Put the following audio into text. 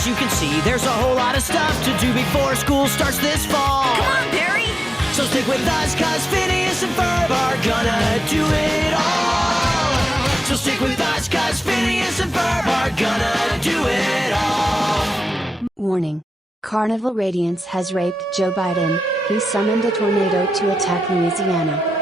as you can see, there's a whole lot of stuff to do before school starts this fall. Come on, Barry! So stick with us, cause Phineas and Ferb are gonna do it all. So stick with us, cause Phineas and Ferb are gonna do it all. Warning. Carnival Radiance has raped Joe Biden. He summoned a tornado to attack Louisiana.